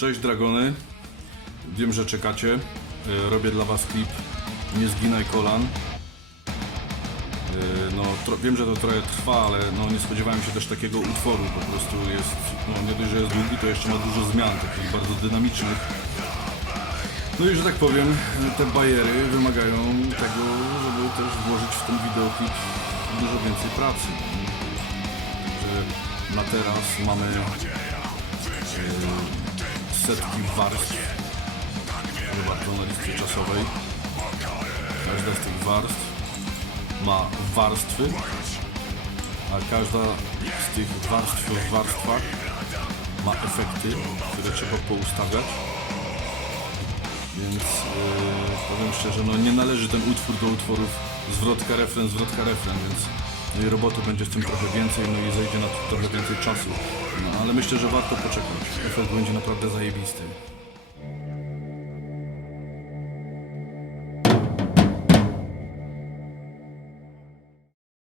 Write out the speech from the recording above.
Cześć Dragony. Wiem, że czekacie. E, Robię dla Was klip Nie zginaj kolan. E, No, wiem, że to trochę trwa, ale no, nie spodziewałem się też takiego utworu. Po prostu jest, no, nie dość, że jest długi, to jeszcze ma dużo zmian, takich bardzo dynamicznych. No i że tak powiem, te bajery wymagają tego, żeby też włożyć w ten wideoklip dużo więcej pracy. Na teraz mamy setki warstw. To na czasowej. Każda z tych warstw ma warstwy, a każda z tych warstw w warstwach ma efekty, które trzeba poustawiać. Więc yy, powiem szczerze, no nie należy ten utwór do utworów zwrotka, refren, zwrotka, refren, więc no i roboty będzie z tym trochę więcej, no i zejdzie na to trochę więcej czasu. No, ale myślę, że warto poczekać. Efekt będzie naprawdę zajebisty.